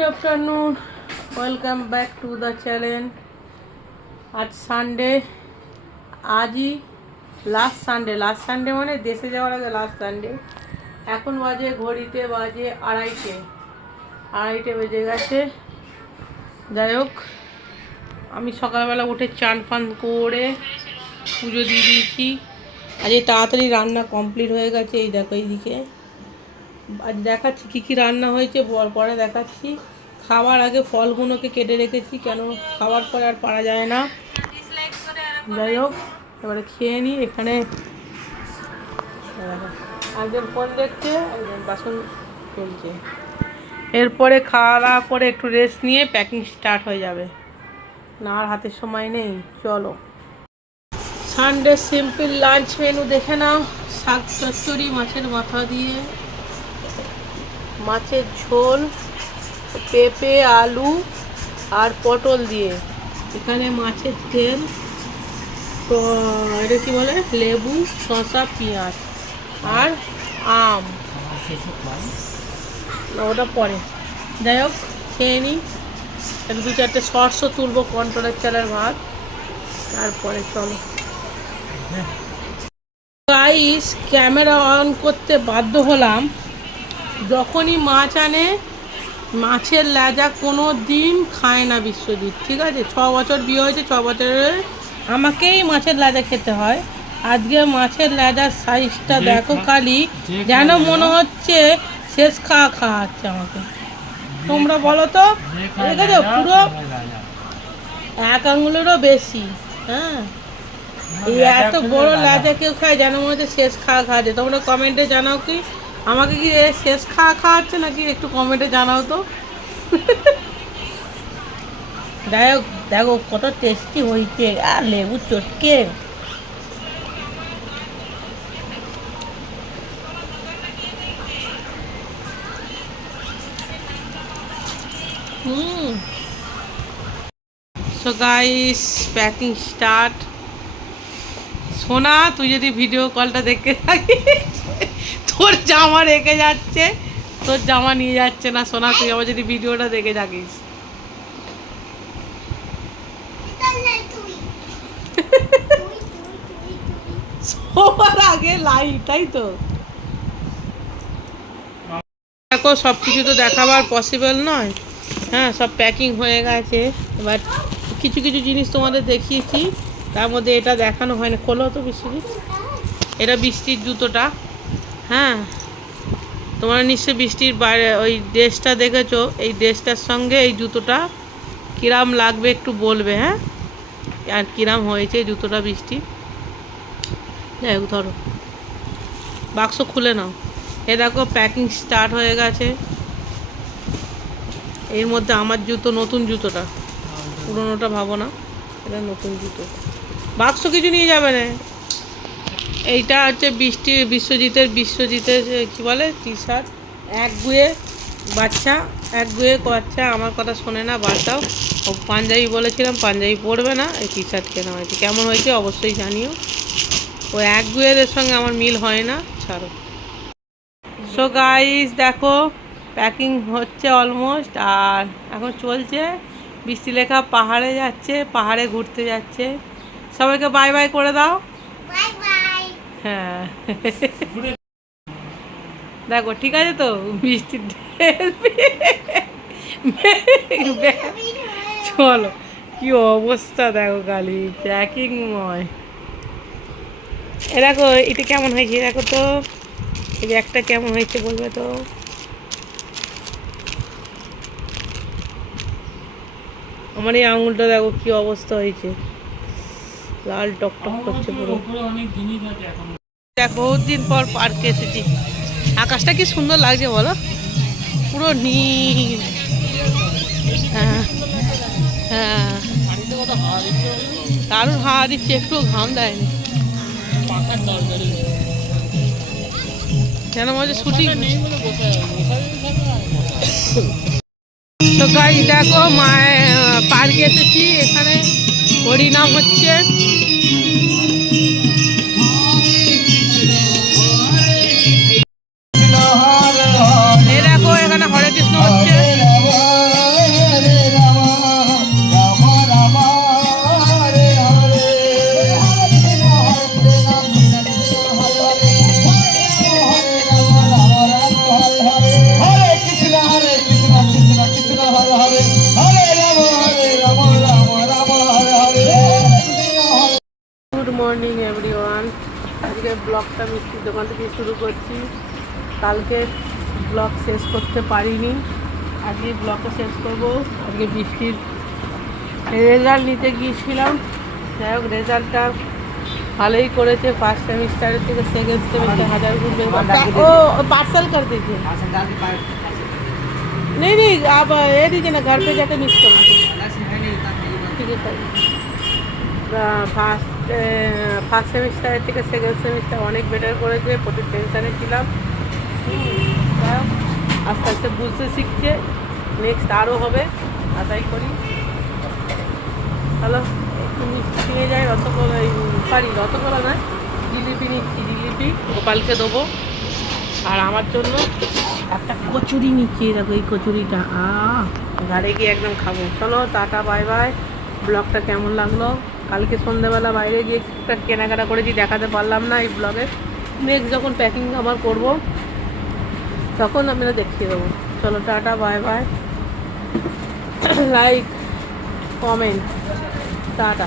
Good afternoon welcome back to the channel. आज Sunday, आज ही लास्ट सानडे মানে দেশে যাওয়ার আগে লাস্ট সানডে। এখন বাজে ঘড়িতে বাজে আড়াইটে বেজে গেছে। যাই হোক, আমি সকালবেলা উঠে চান ফান করে পুজো দিয়ে দিয়েছি। আজ তাড়াতাড়ি রান্না কমপ্লিট হয়ে গেছে। এই দেখো এইদিকে আজ দেখাচ্ছি কী কী রান্না হয়েছে, পরে দেখাচ্ছি। খাওয়ার আগে ফলগুলোকে কেটে রেখেছি, কেন খাওয়ার পরে আর পারা যায় না। যাই হোক, এবারে খেয়ে নিই। এখানে একজন ফোন দেখছে, একজন বাসন চলছে। এরপরে খাওয়া দাওয়া করে একটু রেস্ট নিয়ে প্যাকিং স্টার্ট হয়ে যাবে। না আর হাতের সময় নেই। চলো, সানডে সিম্পল লাঞ্চ মেনু দেখে নাও। শাক চচ্চড়ি মাছের মাথা দিয়ে, মাছের ঝোল, পেঁপে আলু আর পটল দিয়ে, এখানে মাছের তেল, তো এটা কী বলে, লেবু, শসা, পেঁয়াজ আর আম। ওটা পরে। যাই হোক, খেয়ে নিই। একটু 2-4টে শর্টসও তুলবো কন্ট্রোলের চালের ভাত। তারপরে চলো গাইস, ক্যামেরা অন করতে বাধ্য হলাম। যখনই মাছ আনে, মাছের লেজা কোনো দিন খায় না বিশ্বজিৎ, ঠিক আছে? 6 বছর বিয়ে হয়েছে, 6 বছরে আমাকেই মাছের লেজা খেতে হয়। আজকে মাছের লেজার সাইজটা দেখো, খালি যেন মনে হচ্ছে শেষ খাওয়াচ্ছে আমাকে। তোমরা বলো তো, ঠিক আছে? পুরো 1 আঙুলেরও বেশি। হ্যাঁ, এই এত বড় লেজা কেউ খায়, যেন মনে হচ্ছে শেষ খাওয়াচ্ছে। তোমরা কমেন্টে জানাও কি আমাকে কি শেষ খাওয়াচ্ছে নাকি, একটু কমেন্টে জানাও তো। যাই হোক, দেখো কত টেস্টি হয়েছে। আর লেবু চটকে সো গাইস, প্যাকিং স্টার্ট। সোনা, তুই যদি ভিডিও কলটা দেখতে থাকিস, তোর জামা রেখে যাচ্ছে, তোর জামা নিয়ে যাচ্ছে না। সোনা, তুই আমার যদি ভিডিওটা দেখে থাকিস, সবার আগে লাইট, তাই তো? দেখো, সব কিছু তো দেখাবার পসিবল নয়। হ্যাঁ, সব প্যাকিং হয়ে গেছে। এবার কিছু কিছু জিনিস তোমাদের দেখিয়েছি, তার মধ্যে এটা দেখানো হয় না। খোলো তো বিশ্বজিৎ, এটা বৃষ্টির জুতোটা। হ্যাঁ, তোমরা নিশ্চয়ই বৃষ্টির বাইরে ওই ড্রেসটা দেখেছো। এই ড্রেসটার সঙ্গে এই জুতোটা কিরাম লাগবে একটু বলবে, হ্যাঁ? আর কিরাম হয়েছে এই জুতোটা বৃষ্টি। যাই হোক, ধরো বাক্স খুলে নাও। এ দেখো, প্যাকিং স্টার্ট হয়ে গেছে। এর মধ্যে আমার জুতো, নতুন জুতোটা, পুরোনোটা ভাবো না, এটা নতুন জুতো। বাক্স কিছু নিয়ে যাবে না। এইটা হচ্ছে বিশ্বজিতের কী বলে, টি শার্ট। একগুয়ে বাচ্চা আমার কথা শোনে না, বাচ্চাও। ও পাঞ্জাবি বলেছিলাম, পাঞ্জাবি পরবে না, এই টি শার্ট কেনা হয়েছে। কেমন হয়েছে অবশ্যই জানিও। ও একগুয়ের সঙ্গে আমার মিল হয় না, ছাড়ো। সো গাইস, দেখো প্যাকিং হচ্ছে অলমোস্ট, আর এখন চলছে। বৃষ্টি লেখা পাহাড়ে যাচ্ছে, পাহাড়ে ঘুরতে যাচ্ছে। সবাইকে বাই বাই করে দাও। হ্যাঁ, দেখো ঠিক আছে তো, বৃষ্টির চলো, কি অবস্থা দেখো, খালি প্যাকিংময়। এ দেখো, এটা কেমন হয়েছে দেখো তো, এই যে একটা কেমন হয়েছে বলবে তো। আমার এই আঙুলটা দেখো কি অবস্থা হয়েছে, লাল টকটক করছে পুরো। দেখো, বহুত দিন পর পার্কে এসেছি। আকাশটা কি সুন্দর লাগছে বলো, পুরো নীল। হ্যাঁ হ্যাঁ, দারুণ হাওয়া দিচ্ছে, একটু ঘাম দেয়নি। কেন বলছে শুটিং। তো গাইস দেখো, পার্কে এসেছি। এখানে হরিনাম হচ্ছে। এই দেখো, এখানে হরে কৃষ্ণ হচ্ছে। Morning everyone. আজকে ব্লগটা মিষ্টির দোকান থেকে শুরু করছি। কালকে ব্লগ শেষ করতে পারিনি, আজকে ব্লগটা শেষ করব। আজকে বৃষ্টির রেজাল্ট নিতে গিয়েছিলাম, যাই হোক রেজাল্টটা ভালোই করেছে। ফার্স্ট सेमेस्टर থেকে सेकंड सेमेस्टर 1000 रुपये ओ पार्सल कर दीजिए। नहीं आप ये दीजिए ना, घर पे जाके मिक्स कर दीजिए। ठीक है। ফার্স্ট সেমিস্টারের থেকে সেকেন্ড সেমিস্টার অনেক বেটার করেছে, প্রচুর টেনশানে ছিলাম। আস্তে আস্তে বুঝতে শিখছে, নেক্সট আরও হবে আশাই করি। হ্যালো, একটু মিষ্টি নিয়ে যাই, রসগোল্লা রসগোল্লা না, জিলিপি নিচ্ছি, জিলিপি গোপালকে দেবো। আর আমার জন্য একটা কচুরি নিচ্ছি, দেখো এই কচুরিটা ঘরে গিয়ে একদম খাবো। চলো টাটা, বাই বাই। ব্লগটা কেমন লাগলো? কালকে সন্ধ্যেবেলা বাইরে গিয়ে একটা কেনাকাটা করেছি, দেখাতে পারলাম না এই ব্লগে। নেক্সট যখন প্যাকিং আবার করবো তখন আপনারা দেখিয়ে দেবো। চলো tata, bye bye. Like, comment, tata.